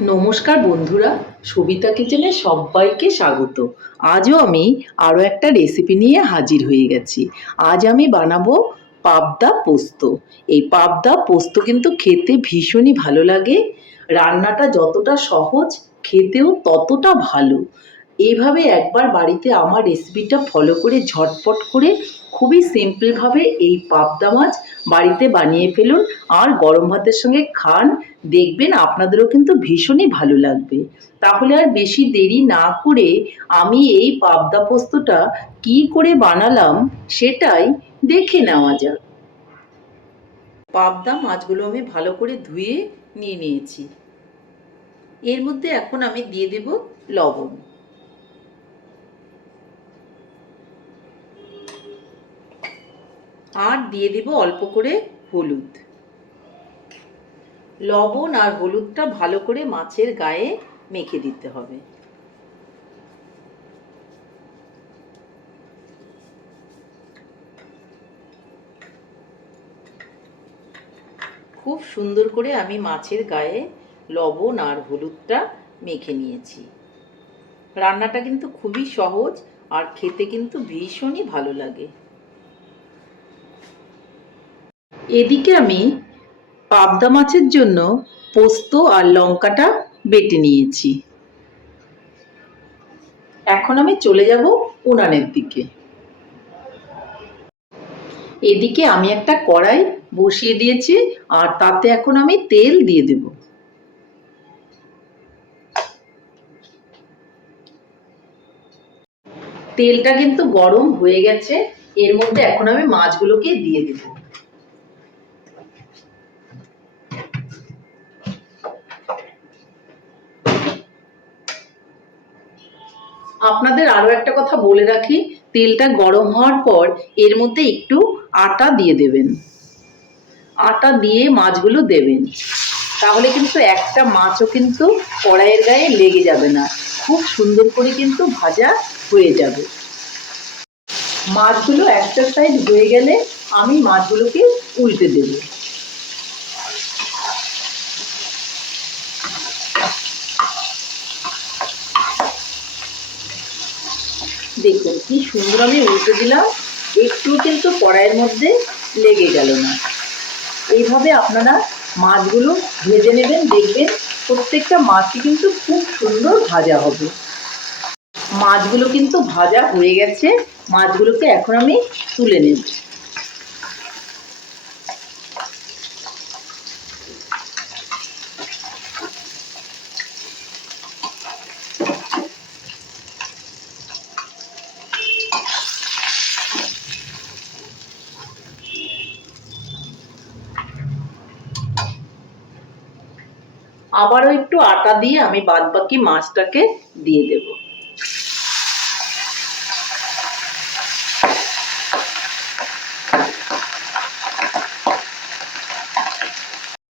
নমস্কার বন্ধুরা, সবিতা কিচেনে সবাইকে স্বাগত। আজও আমি আরও একটা রেসিপি নিয়ে হাজির হয়ে গেছি। আজ আমি বানাবো পাবদা পোস্ত। এই পাবদা পোস্ত কিন্তু খেতে ভীষণই ভালো লাগে। রান্নাটা যতটা সহজ, খেতেও ততটা ভালো। এইভাবে একবার বাড়িতে আমার রেসিপিটা ফলো করে ঝটপট করে খুবই সিম্পলভাবে এই পাবদা মাছ বাড়িতে বানিয়ে ফেলুন আর গরম ভাতের সঙ্গে খান। দেখবেন আপনাদেরও কিন্তু ভীষণই ভালো লাগবে। তাহলে আর বেশি দেরি না করে আমি এই পাবদা পোস্তটা কি করে বানালাম সেটাই দেখে নেওয়া যাক। পাবদা মাছগুলো আমি ভালো করে ধুয়ে নিয়ে নিয়েছি। এর মধ্যে এখন আমি দিয়ে দেব লবণ। আর দিয়ে দেব অল্প করে হলুদ। লবণ আর হলুদটা ভালো করে মাছের গায়ে মেখে দিতে হবে। খুব সুন্দর করে আমি মাছের গায়ে লবণ আর হলুদটা মেখে নিয়েছি। রান্নাটা কিন্তু খুবই সহজ আর খেতে কিন্তু ভীষণই ভালো লাগে। এদিকে আমি পাবদা মাছের জন্য পোস্ত আর লঙ্কাটা বেটে নিয়েছি। এখন আমি চলে যাব উনানের দিকে। এদিকে আমি একটা কড়াই বসিয়ে দিয়েছি আর তাতে এখন আমি তেল দিয়ে দেব। তেলটা কিন্তু গরম হয়ে গেছে, এর মধ্যে এখন আমি মাছগুলোকে দিয়ে দেবো। আপনাদের আরও একটা কথা বলে রাখি, তেলটা গরম হওয়ার পর এর মধ্যে একটু আটা দিয়ে দেবেন। আটা দিয়ে মাছগুলো দেবেন। তাহলে কিন্তু একটা মাছও কিন্তু কড়াইয়ের গায়ে লেগে যাবে না। খুব সুন্দর করে কিন্তু ভাজা হয়ে যাবে। মাছগুলো একটা সাইড হয়ে গেলে আমি মাছগুলোকে উল্টে দেবো। দেখুন কি সুন্দর আমি উল্টে দিলাম, একটু কিন্তু কড়াইয়ের মধ্যে লেগে গেল না। এইভাবে আপনারা মাছগুলো ভেজে নেবেন, দেখবেন প্রত্যেকটা মাছই কিন্তু খুব সুন্দর ভাজা হবে। মাছগুলো কিন্তু ভাজা হয়ে গেছে, মাছগুলোকে এখন আমি তুলে নেব। আবারও একটু আটা দিয়ে আমি বাদ বাকি মাছটাকে দিয়ে দেব।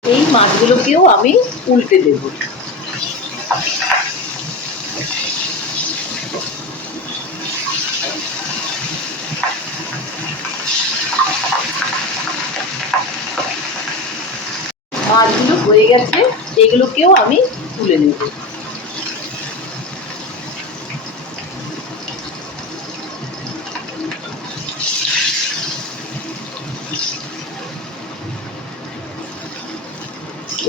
এই মাছগুলোকেও আমি উল্টে দেব। মাছগুলো হয়ে গেছে। এগুলোকেও আমি তুলে নেব।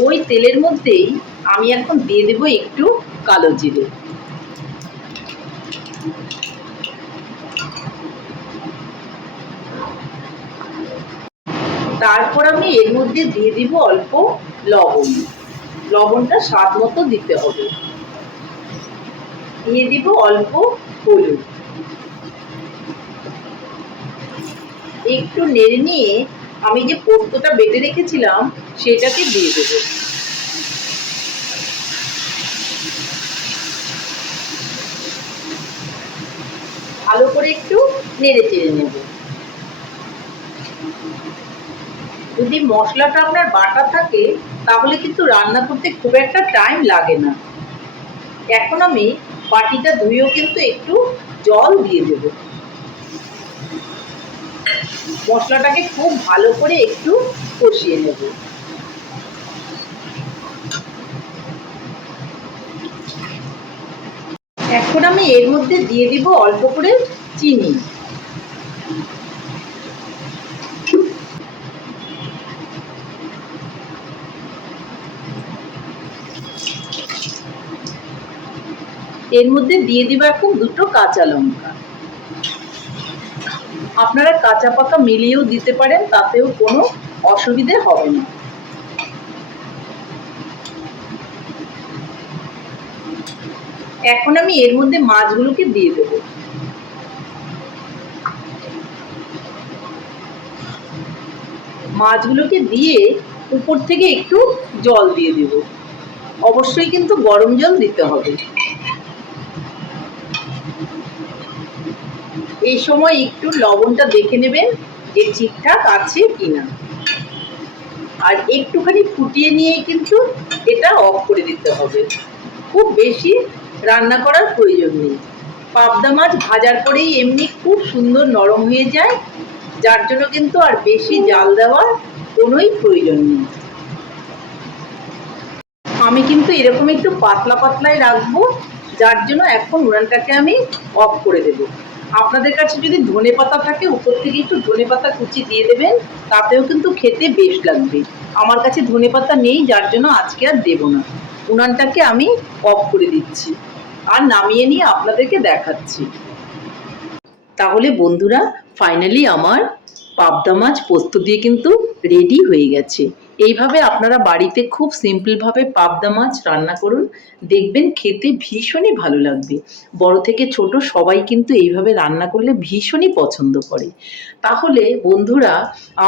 ওই তেলের মধ্যেই আমি এখন দিয়ে দেব একটু কালো জিরে। তারপর আমি এর মধ্যে দিয়ে দিব অল্প লবণ। লবণটা স্বাদ মতো দিতে হবে। দিয়ে দিব অল্প হলুদ। একটু নেড়ে নিয়ে আমি যে পোস্তটা বেটে রেখেছিলাম সেটাকে দিয়ে দেব। ভালো করে একটু নেড়ে চেড়ে নেব। যদি মশলাটা আপনার বাটা থাকে, তাহলে কিন্তু রান্না করতে খুব একটা টাইম লাগে না। এখন আমি বাটিটা ধুয়েও কিন্তু একটু জল দিয়ে দেব। মশলাটাকে খুব ভালো করে একটু কষিয়ে নেব। এখন আমি এর মধ্যে দিয়ে দিব অল্প করে চিনি। এর মধ্যে দিয়ে দিব এখন দুটো কাঁচা লঙ্কা। আপনারা কাঁচা পাকা মিলিয়েও দিতে পারেন, তাতেও কোনো অসুবিধে হবে না। এখন আমি এর মধ্যে মাছগুলোকে দিয়ে দেবো। মাছগুলোকে দিয়ে উপর থেকে একটু জল দিয়ে দেব। অবশ্যই কিন্তু গরম জল দিতে হবে। এই সময় একটু লবণটা দেখে নেবেন যে ঠিকঠাক আছে কিনা। আর একটুখানি ফুটিয়ে নিয়ে কিন্তু এটা অফ করে দিতে হবে। খুব বেশি রান্না করার প্রয়োজন নেই। পাবদা মাছ ভাজার পরেই এমনি খুব সুন্দর নরম হয়ে যায়, যার জন্য কিন্তু আর বেশি জাল দেওয়ার কোনোই প্রয়োজন নেই। আমি কিন্তু এরকম একটু পাতলা পাতলাই রাখব, যার জন্য এখন উড়ানটাকে আমি অফ করে দেবো। আপনাদের কাছে যদি ধনে পাতা থাকে, উপর থেকে একটু ধনে পাতা কুচি দিয়ে দেবেন, তাতেও কিন্তু খেতে বেশ লাগবে। আমার কাছে ধনে পাতা নেই, যার জন্য আজকে আর দেব না। উনানটাকে আমি অফ করে দিচ্ছি আর নামিয়ে নিয়ে আপনাদেরকে দেখাচ্ছি। তাহলে বন্ধুরা ফাইনালি আমার পাবদা মাছ পোস্ত দিয়ে কিন্তু রেডি হয়ে গেছে। এইভাবে আপনারা বাড়িতে খুব সিম্পলভাবে পাবদা মাছ রান্না করুন। দেখবেন খেতে ভীষণই ভালো লাগবে। বড় থেকে ছোট সবাই কিন্তু এইভাবে রান্না করলে ভীষণই পছন্দ করে। তাহলে বন্ধুরা,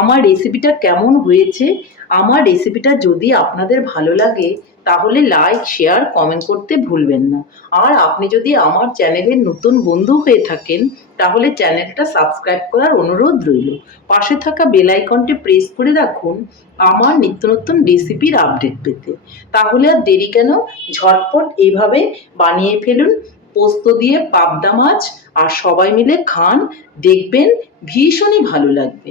আমার রেসিপিটা কেমন হয়েছে? আমার রেসিপিটা যদি আপনাদের ভালো লাগে তাহলে লাইক শেয়ার কমেন্ট করতে ভুলবেন না। আর আপনি যদি আমার চ্যানেলের নতুন বন্ধু হয়ে থাকেন, তাহলে চ্যানেলটা সাবস্ক্রাইব করার অনুরোধ রইল। পাশে থাকা বেল আইকনটি প্রেস করে রাখুন আমার নিত্য নতুন রেসিপির আপডেট পেতে। তাহলে আর দেরি কেন? ঝটপট এইভাবে বানিয়ে ফেলুন। পোস্ত দিয়ে পাবদা মাছ আর সবাই মিলে খান, দেখবেন ভীষণই ভালো লাগবে।